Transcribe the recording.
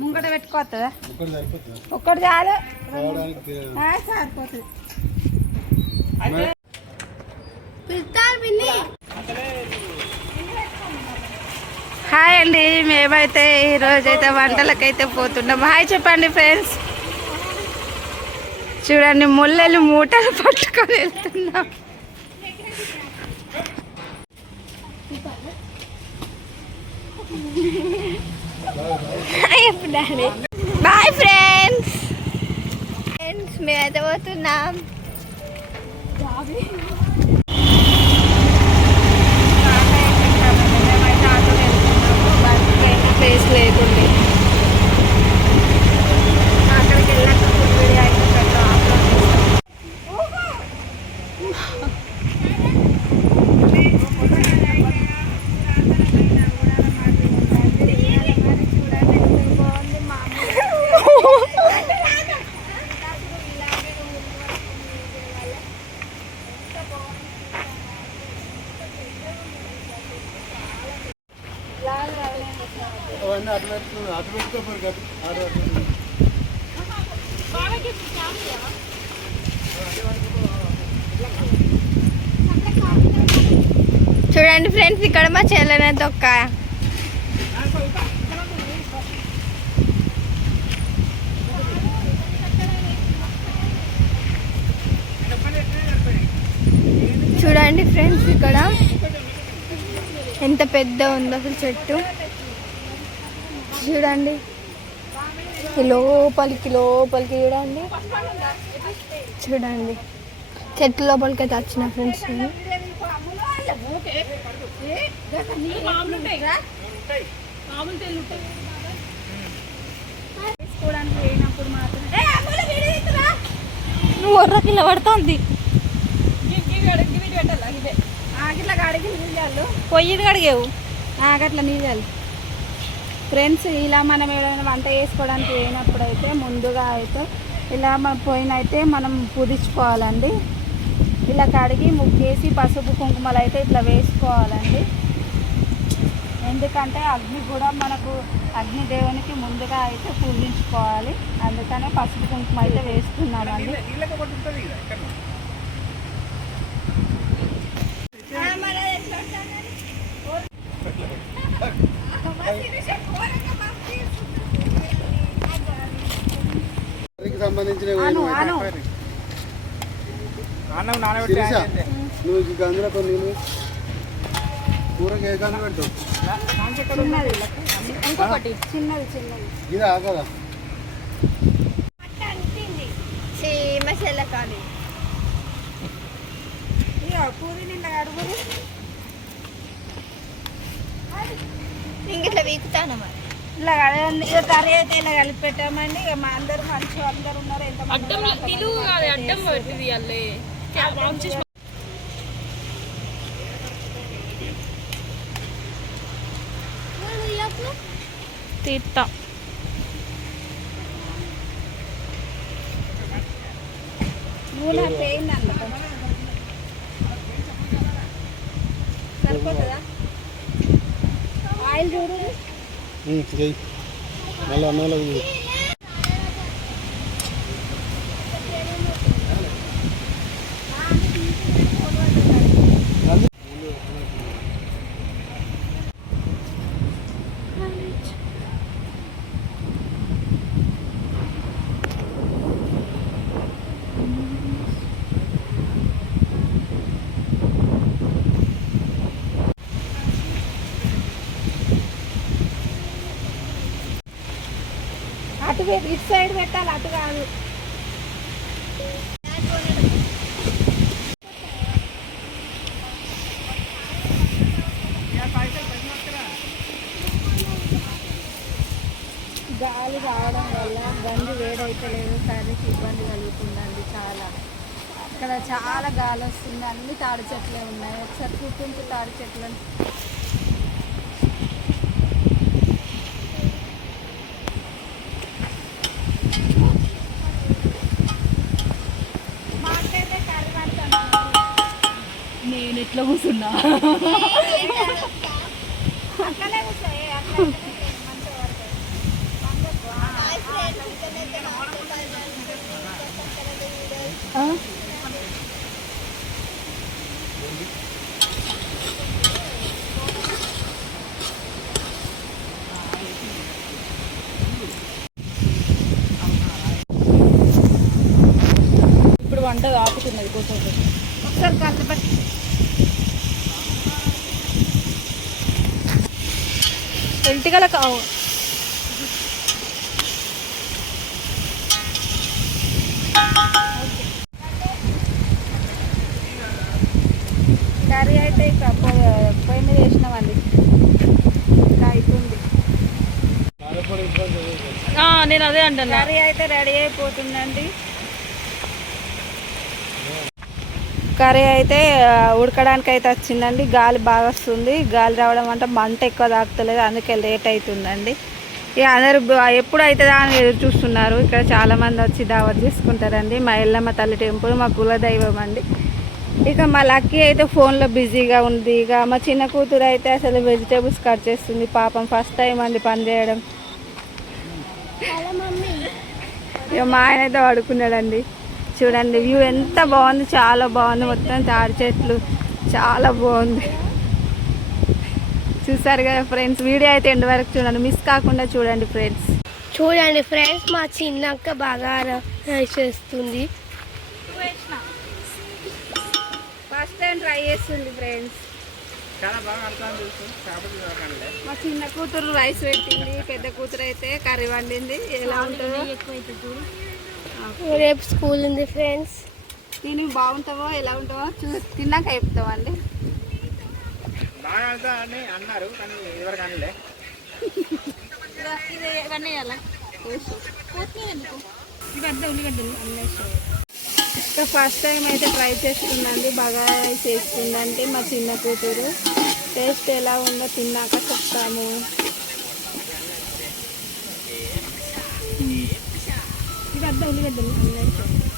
ముంగట సరిపోతుంది? ఒక్కటి చాలు. సరిపోతుంది. హాయ్ అండి మేమైతే ఈరోజు అయితే వంటలకైతే పోతున్నాం. హాయ్ చెప్పండి ఫ్రెండ్స్. చూడండి ముళ్ళలు మూటలు పట్టుకొని వెళ్తున్నాం. బాయ్ ఫ్రెండ్స్ ఫ్రెండ్స్ మేమైతే పోతున్నాం. ప్లేస్ లేకుండే అక్కడికి వెళ్ళాక ఫుల్ వీడియో అయితే పెట్టాం అటు పెట్టుకుని అటు పెట్టుకోరు కదా అటు చూడండి ఫ్రెండ్స్ ఇక్కడ మా చెల్లెనే దొక్క చూడండి ఫ్రెండ్స్ ఇక్కడ ఎంత పెద్ద ఉందో అసలు చెట్టు. చూడండి. ఈ లోపలికి లోపలికి చూడండి. చూడండి. చెట్టు లోపలికి అయితే వచ్చిన ఫ్రెండ్స్ నువ్వు ఒర్ర కింద పడుతుంది. పొయ్యిది కడిగేవు. అట్లా నీళ్ళు ఫ్రెండ్స్ ఇలా మనం ఏదైనా వంట చేసుకోవడానికి పోయినప్పుడు అయితే ముందుగా అయితే ఇలా మన పోయిన అయితే మనం పుదించుకోవాలండి. ఇలా కడిగి ముగ్గేసి పసుపు కుంకుమలు అయితే ఇట్లా వేసుకోవాలండి. ఎందుకంటే అగ్ని కూడా మనకు అగ్ని దేవునికి ముందుగా అయితే పూజించుకోవాలి అందుకనే పసుపు కుంకుమ అయితే వేస్తున్నామండి కర్రీకి సంబంధించిన అను అను అన్నం నానబెట్టి శిరీష నువ్వు ఇక అందులో కొన్ని కూరకి ఏ కందు పెట్టు. చిన్నది ఇంకొకటి. చిన్నది చిన్నది. ఇది ఆగదా ఇక పూరి నిండా అడుగురు ఇంక ఇట్లా వీకుతాను మరి ఇలా కలగండి. ఇక కర్రీ అయితే ఇలా కలిపి పెట్టామండి. ఇక మా అందరు మంచి అందరు ఉన్నారు. ఎంత అడ్డం నిలువు కాదు అడ్డం పడుతుంది అల్లే. తీర్థం నూనె పోయింది అందులో సరిపోతుందా? ఆయిల్ చూడు. Mm, okay. Malo, malo. అటు ఇటు సైడ్ పెట్టాలి అటు కాదు. గాలి రావడం వల్ల గండు వేడైతలేదు సరికి కర్రీకి ఇబ్బంది కలుగుతుందండి చాలా. ఇక్కడ చాలా గాలి వస్తుంది అన్ని తాడి చెట్లే ఉన్నాయి. ఒకసారి చూపించు తాడి చెట్లను. ఎట్లా కూర్చున్నా? ఇప్పుడు వంట ఆపుతున్నది కోసం ఒకసారి కళ్ళు పట్టి కావు కర్రీ అయితే ఇక పొయ్యి మీద వేసినామండి. ఇంకా అవుతుంది. నేను అదే అంటున్నా. కర్రీ అయితే రెడీ అయిపోతుందండి. కర్రీ అయితే ఉడకడానికి అయితే వచ్చిందండి. గాలి బాగా వస్తుంది. గాలి రావడం అంటే మంట ఎక్కువ తాకుతలేదు అందుకే లేట్ అవుతుందండి. ఇక అందరూ ఎప్పుడు అవుతుందా అని ఎదురు చూస్తున్నారు. ఇక్కడ చాలా మంది వచ్చి దావత్ చేసుకుంటారండి. మా ఎల్లమ్మ తల్లి టెంపుల్ మా కులదైవం అండి. ఇక మా లక్కీ అయితే ఫోన్లో బిజీగా ఉంది. ఇక మా చిన్న కూతురు అయితే అసలు వెజిటేబుల్స్ కట్ చేస్తుంది. పాపం ఫస్ట్ టైం అండి పని చేయడం. ఇక మా ఆయన అయితే పడుకున్నాడండి చూడండి వ్యూ ఎంత బాగుంది చాలా బాగుంది. మొత్తం తాడి చెట్లు చాలా బాగుంది. చూసారు కదా ఫ్రెండ్స్ వీడియో అయితే ఎండ్ వరకు చూడండి. మిస్ కాకుండా చూడండి ఫ్రెండ్స్ చూడండి ఫ్రెండ్స్ మా చిన్నక్క బాగా రైస్ చేస్తుంది ఫస్ట్ టైం ట్రై చేస్తుంది ఫ్రెండ్స్ మా చిన్న కూతురు రైస్ పెట్టింది పెద్ద కూతురు అయితే కర్రీ వండింది. ఎలా ఉంటుందో? రేపు స్కూల్ ఉంది ఫ్రెండ్స్. నేను బాగుంటావో? ఎలా ఉంటావో? చూ తిన్నాక చెప్తామండి ఇంకా ఫస్ట్ టైం అయితే ట్రై చేస్తుందండి బాగా చేస్తుందంటే మా చిన్న కూతురు. టేస్ట్ ఎలా ఉందో తిన్నాక చెప్తాము. At ang liad ang nature.